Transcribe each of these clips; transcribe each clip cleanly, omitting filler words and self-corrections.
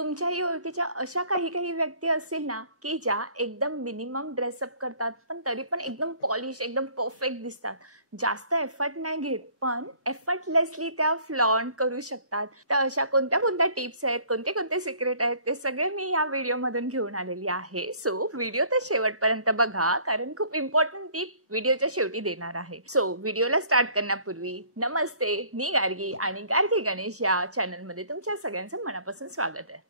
तुमच्याही ओळखीच्या अशा काही व्यक्ती असतील ना, की ज्या एकदम मिनिमम ड्रेसअप करतात, पण तरी पण एकदम पॉलिश, एकदम परफेक्ट दिसतात. जास्त एफर्ट नाही घेत, पण एफर्टलेसली त्या फ्लॉन्ट करू शकतात. तर अशा कोणत्या टिप्स आहेत, कोणते सिक्रेट आहेत, ते सगळे मी या व्हिडिओमधून घेऊन आलेली आहे. सो व्हिडिओ तर शेवटपर्यंत बघा, कारण खूप इम्पॉर्टंट टिप व्हिडिओच्या शेवटी देणार आहे. सो व्हिडिओला स्टार्ट करण्यापूर्वी नमस्ते, मी गार्गी आणि गार्गी गणेश या चॅनलमध्ये तुमच्या सगळ्यांचं मनापासून स्वागत आहे.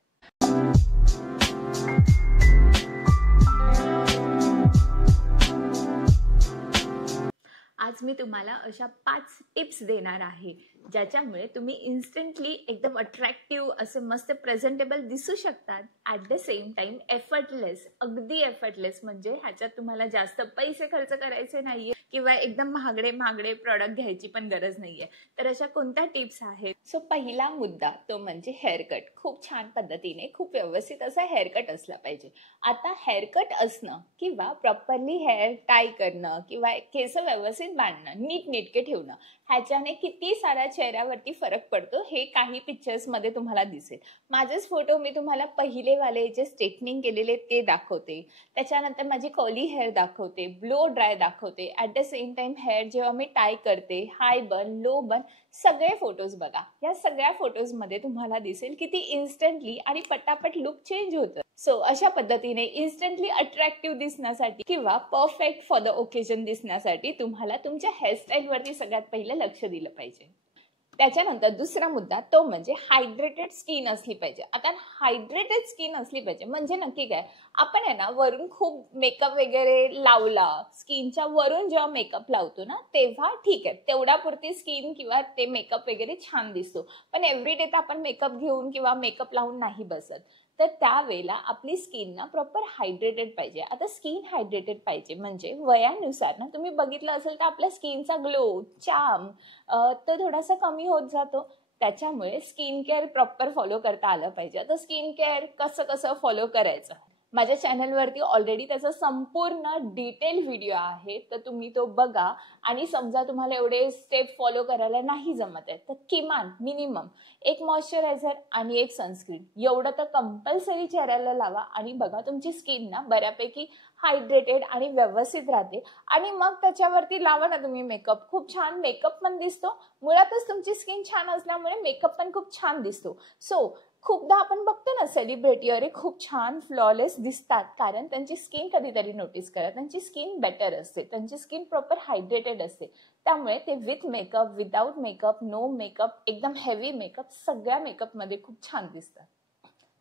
आज मी तुम्हाला अशा 5 टिप्स देणार आहे, ज्याच्यामुळे तुम्ही इन्स्टंटली एकदम अट्रॅक्टिव्ह असे मस्त प्रेझेंटेबल दिसू शकतात. At the same time effortless, अगदी एफर्टलेस, म्हणजे ह्याच्यात तुम्हाला जास्त पैसे खर्च करायचे नाहीये किंवा एकदम महागडे प्रॉडक्ट घ्यायची पण गरज नाहीये. तर अशा कोणत्या टिप्स आहेत? सो पहिला मुद्दा तो म्हणजे हेअरकट. खूप छान पद्धतीने, खूप व्यवस्थित असा हेअरकट असला पाहिजे. आता हेअरकट असणं किंवा प्रॉपरली हेअर टाय करणं किंवा केस व्यवस्थित बांधणं, नीटनेटके ठेवणं, ह्याच्याने किती सारा चेहऱ्यावरती फरक पडतो हे काही पिक्चर्स मध्ये तुम्हाला दिसेल. माझेच फोटो मी तुम्हाला पहिलेवाले जे स्ट्रेटनिंग केलेले ते दाखवते, त्याच्यानंतर माझी कर्ली हेअर दाखवते, ब्लो ड्राय दाखवते, at the same time hair जेव्हा मी टाय करते, हाय बन, लो बन, सगळे फोटोज बघा. या सगळ्या फोटोज मध्ये तुम्हाला दिसेल की ती इन्स्टंटली आणि पटापट लुक चेंज होतं. सो अशा पद्धतीने इन्स्टंटली अट्रॅक्टिव्ह दिसण्यासाठी किंवा परफेक्ट फॉर द ओकेजन दिसण्यासाठी तुम्हाला तुमच्या हेअरस्टाईल वरती सगळ्यात पहिले लक्ष दिलं पाहिजे. त्याच्यानंतर दुसरा मुद्दा तो म्हणजे हायड्रेटेड स्किन असली पाहिजे. आता हायड्रेटेड स्किन असली पाहिजे म्हणजे नक्की काय, आपण आहे ना वरून खूप मेकअप वगैरे लावला, स्किनच्या वरून जेव्हा मेकअप लावतो ना तेव्हा ठीक आहे, तेवढ्यापुरती स्किन किंवा ते मेकअप वगैरे छान दिसतो. पण एव्हरीडे तर आपण मेकअप घेऊन किंवा मेकअप लावून नाही बसत. तर त्यावेळेला आपली स्किन ना प्रॉपर हायड्रेटेड पाहिजे. आता स्किन हायड्रेटेड पाहिजे म्हणजे वयानुसार ना तुम्ही बघितलं असेल तर आपल्या स्किनचा ग्लो, चार्म तर थोडासा कमी होत जातो. त्याच्यामुळे स्किन केअर प्रॉपर फॉलो करता आलं पाहिजे. आता स्किन केअर कसं फॉलो करायचं, माझ्या चॅनलवरती ऑलरेडी त्याचा संपूर्ण डिटेल व्हिडिओ आहे, तर तुम्ही तो बघा. आणि समजा तुम्हाला एवढे स्टेप फॉलो करायला नाही जमत आहे तर किमान मिनिमम एक मॉइश्चरायझर आणि एक सनस्क्रीन एवढं तर कंपल्सरी चेहऱ्याला लावा. आणि बघा तुमची स्किन ना बऱ्यापैकी हायड्रेटेड आणि व्यवस्थित राहते. आणि मग त्याच्यावरती लावा ना तुम्ही मेकअप, खूप छान मेकअप पण दिसतो. मुळातच तुमची स्किन छान असल्यामुळे मेकअप पण खूप छान दिसतो. सो खूपदा आपण बघतो ना सेलिब्रिटी अरे खूप छान फ्लॉलेस दिसतात, कारण त्यांची स्किन कधीतरी नोटीस करा, त्यांची स्किन बेटर असते, त्यांची स्किन प्रॉपर हायड्रेटेड असते. त्यामुळे ते with makeup, without makeup, no makeup, एकदम हेवी मेकअप, सगळ्या मेकअपमध्ये खूप छान दिसतात.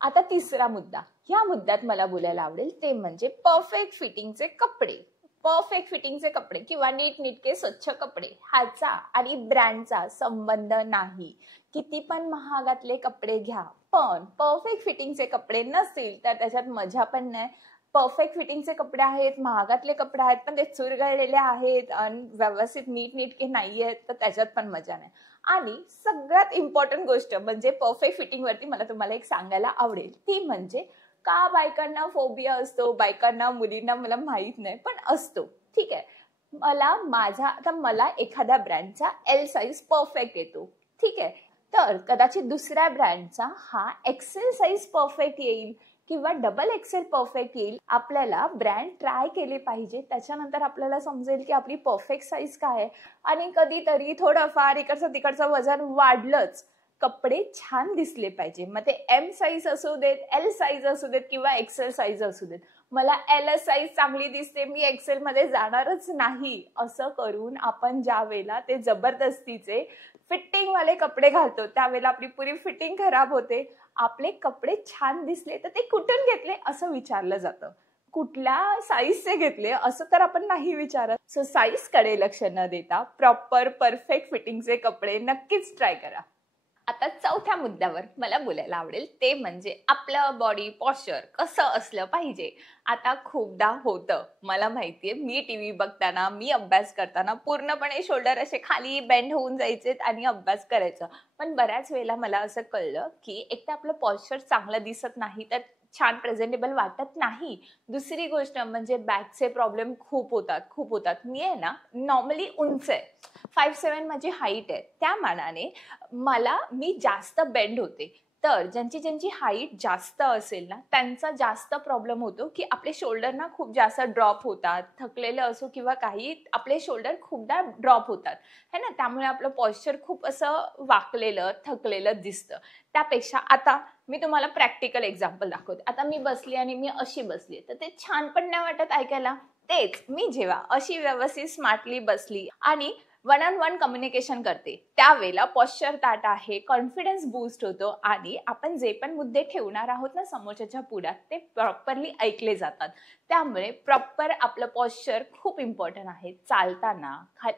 आता तिसरा मुद्दा, या मुद्द्यात मला बोलायला आवडेल ते म्हणजे परफेक्ट फिटिंगचे कपडे. परफेक्ट फिटिंगचे कपडे किंवा नीटनेटके स्वच्छ कपडे ह्याचा आणि ब्रँडचा संबंध नाही. किती पण महागातले कपडे घ्या, पण परफेक्ट फिटिंगचे कपडे नसतील तर त्याच्यात मजा पण नाही. परफेक्ट फिटिंगचे कपडे आहेत, महागातले कपडे आहेत, पण ते चुरगळलेले आहेत आणि व्यवस्थित नीटनेटके नाही आहेत तर त्याच्यात पण मजा नाही. आणि सगळ्यात इम्पॉर्टंट गोष्ट म्हणजे परफेक्ट फिटिंग वरती मला तुम्हाला एक सांगायला आवडेल, ती म्हणजे का बायकांना फोबिया असतो, बायकांना, मुलींना मला माहित नाही पण असतो. ठीक आहे, मला एखाद्या ब्रँडचा एल साईज परफेक्ट येतो, ठीक आहे, तर कदाचित दुसऱ्या ब्रँडचा हा एक्सेल साईज परफेक्ट येईल किंवा डबल एक्सेल परफेक्ट येईल. आपल्याला ब्रँड ट्राय केले पाहिजे, त्याच्यानंतर आपल्याला समजेल की आपली परफेक्ट साईज काय आहे. आणि कधीतरी थोडंफार इकडचं तिकडचं वजन वाढलंच, कपडे छान दिसले पाहिजे. मग ते एम साईज असू देत, एल साईज असू देत किंवा एक्सेल साईज असू देत. मला एल साईज चांगली दिसते, मी एक्सेल मध्ये जाणारच नाही, असं करून आपण ज्या वेळेला ते जबरदस्तीचे फिटिंग वाले कपडे घालतो त्यावेळेला आपली पुरी फिटिंग खराब होते. आपले कपडे छान दिसले तर ते कुठून घेतले असं विचारलं जातं, कुठल्या साईजचे घेतले असं तर आपण नाही विचारत. सो साईज कडे लक्ष न देता प्रॉपर परफेक्ट फिटिंगचे कपडे नक्कीच ट्राय करा. आता चौथ्या मुद्द्यावर मला बोलायला आवडेल ते म्हणजे आपलं बॉडी पॉश्चर कसं असलं पाहिजे. आता खूपदा होतं, मला माहितीये, मी टीव्ही बघताना, मी अभ्यास करताना पूर्णपणे शोल्डर असे खाली बेंड होऊन जायचे आणि अभ्यास करायचं. पण बऱ्याच वेळेला मला असं कळलं की एक तर आपलं पॉश्चर चांगलं दिसत नाही, तर छान प्रेझेंटेबल वाटत नाही. दुसरी गोष्ट म्हणजे बॅकचे प्रॉब्लेम खूप होतात. मी आहे ना नॉर्मली उंच आहे, 5'7" माझी हाईट आहे, त्या मानाने मी जास्त बेंड होते. तर ज्यांची हाईट जास्त असेल ना, त्यांचा जास्त प्रॉब्लेम होतो की आपले शोल्डर ना खूप जास्त ड्रॉप होतात. थकलेलं असो किंवा काही, आपले शोल्डर खूपदा ड्रॉप होतात है ना. त्यामुळे आपलं पॉश्चर खूप असं वाकलेलं, थकलेलं दिसतं. त्यापेक्षा आता मी तुम्हाला प्रॅक्टिकल एक्झाम्पल दाखवते. आता मी बसली आणि मी अशी बसली, तर ते छान पण नाही वाटत ऐकायला. तेच मी जेव्हा अशी व्यवस्थित स्मार्टली बसली आणि वन ऑन वन कम्युनिकेशन करते, त्यावेळेला पॉश्चर ताट आहे, कॉन्फिडन्स बूस्ट होतो आणि आपण जे पण मुद्दे ठेवणार आहोत ना समोरच्याच्या पुढ्यात, ते प्रॉपरली ऐकले जातात. त्यामुळे प्रॉपर आपलं पॉश्चर खूप इम्पॉर्टंट आहे. चालताना,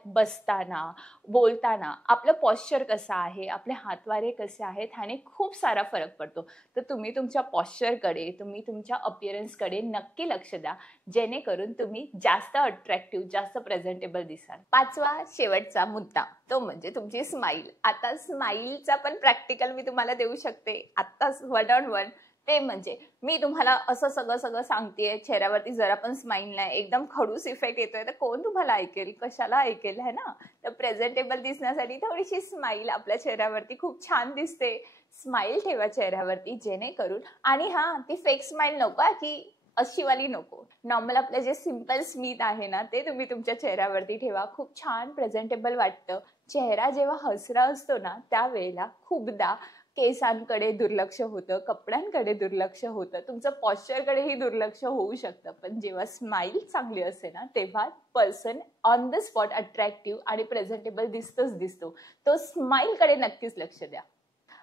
बसताना, बोलताना आपलं पॉश्चर कसं आहे, आपले हातवारे कसे आहेत, ह्याने खूप सारा फरक पडतो. तर तुम्ही तुमच्या पॉश्चरकडे, तुम्ही तुमच्या अपिअरन्सकडे नक्की लक्ष द्या, जेणेकरून तुम्ही जास्त अट्रॅक्टिव्ह, जास्त प्रेझेंटेबल दिसाल. पाचवा शेवटचा मुद्दा तो म्हणजे तुमची स्माईल. आता स्माईलचा पण प्रॅक्टिकल मी तुम्हाला देऊ शकते आत्ताच वन ऑन वन. ते म्हणजे मी तुम्हाला असं सगळं सांगतेय, चेहऱ्यावरती जरा पण स्माईल नाही, एकदम खडूस इफेक्ट येतोय, तर कोण तुम्हाला ऐकेल, कशाला ऐकेल है ना. तर प्रेझेंटेबल दिसण्यासाठी थोडीशी स्माईल आपल्या चेहऱ्यावरती खूप छान दिसते. स्माईल ठेवा चेहऱ्यावरती जेणेकरून, आणि हा ती फेक स्माईल नको की अशीवाली नको, नॉर्मल आपलं जे सिम्पल स्मित आहे ना ते तुम्ही तुमच्या चेहऱ्यावरती ठेवा. खूप छान प्रेझेंटेबल वाटतं. चेहरा जेव्हा हसरा असतो ना, त्यावेळेला खूपदा केसांकडे दुर्लक्ष होतं, कपड्यांकडे दुर्लक्ष होतं, तुमचं पॉश्चरकडेही दुर्लक्ष होऊ शकतं. पण जेव्हा स्माईल चांगली असते ना, तेव्हा person on the spot attractive आणि प्रेझेंटेबल दिसतो. तो स्माईलकडे नक्कीच लक्ष द्या.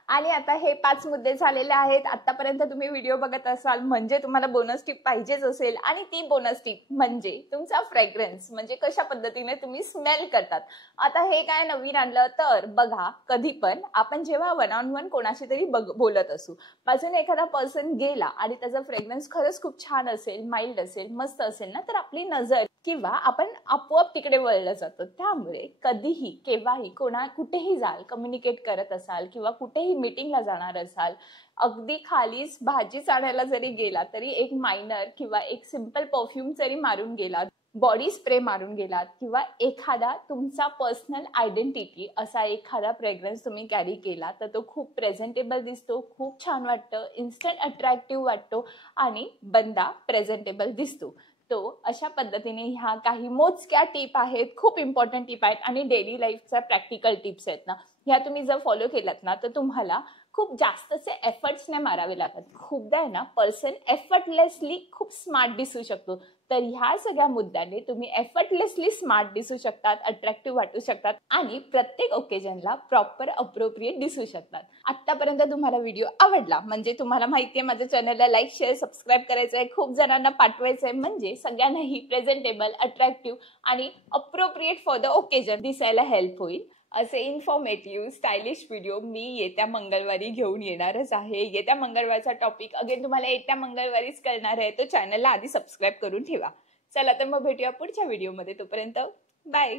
आणि आता हे 5 मुद्दे झालेले आहेत. आतापर्यंत तुम्ही व्हिडिओ बघत असाल म्हणजे तुम्हाला बोनस टिप पाहिजेच असेल, आणि ती बोनस टिप म्हणजे तुमचा फ्रेग्रन्स, म्हणजे कशा पद्धतीने तुम्ही स्मेल करतात. आता हे काय नवीन आणलं तर बघा, कधी पण आपण जेव्हा वन ऑन वन कोणाशी तरी बोलत असू, बाजूने एखादा पर्सन गेला आणि त्याचा फ्रेग्रन्स खरंच खूप छान असेल, माइल्ड असेल, मस्त असेल ना, तर आपली नजर किंवा आपण आपोआप तिकडे वळलं जातो. त्यामुळे कधीही, केव्हाही, कुठेही जाल, कम्युनिकेट करत असाल किंवा कुठेही मीटिंगला जाणार असाल, अगदी खालीच भाजी आणायला जरी गेला तरी एक मायनर किंवा एक सिंपल परफ्यूम जरी मारून गेलात, बॉडी स्प्रे मारून गेलात, किंवा एखादा तुमचा पर्सनल आयडेंटिटी असा एखादा फ्रेग्रन्स तुम्ही कॅरी केला, तर तो खूप प्रेझेंटेबल दिसतो, खूप छान वाटतं, इन्स्टंट अट्रॅक्टिव्ह वाटतो आणि बंदा प्रेझेंटेबल दिसतो. तो अशा पद्धतीने ह्या काही मोजक्या टिप आहेत, खूप इम्पॉर्टंट टिप आहेत आणि डेली लाईफच्या प्रॅक्टिकल टिप्स आहेत ना, ह्या तुम्ही जर फॉलो केलात ना, तर तुम्हाला खूप जास्तचे एफर्ट्स नाही मारावे लागत. खूपदा आहे ना, पर्सन एफर्टलेसली खूप स्मार्ट दिसू शकतो. तर ह्या सगळ्या मुद्द्याने तुम्ही एफर्टलेसली स्मार्ट दिसू शकतात, अट्रॅक्टिव्ह वाटू शकतात आणि प्रत्येक ओकेजनला प्रॉपर अप्रोप्रिएट दिसू शकतात. आतापर्यंत तुम्हाला व्हिडिओ आवडला म्हणजे तुम्हाला माहितीये माझ्या चॅनलला लाईक, शेअर, सबस्क्राईब करायचं आहे, खूप जणांना पाठवायचं आहे, म्हणजे सगळ्यांनाही प्रेझेंटेबल, अट्रॅक्टिव्ह आणि अप्रोप्रिएट फॉर द ओकेजन दिसायला हेल्प होईल. असे इन्फॉर्मेटिव्ह, स्टायलिश व्हिडिओ मी येत्या मंगळवारी घेऊन येणारच आहे. येत्या मंगळवारचा टॉपिक अगेन तुम्हाला येत्या मंगळवारीच कळणार आहे. तो चॅनलला आधी सबस्क्राईब करून ठेवा. चला तर मग भेटूया पुढच्या व्हिडिओमध्ये. तोपर्यंत बाय.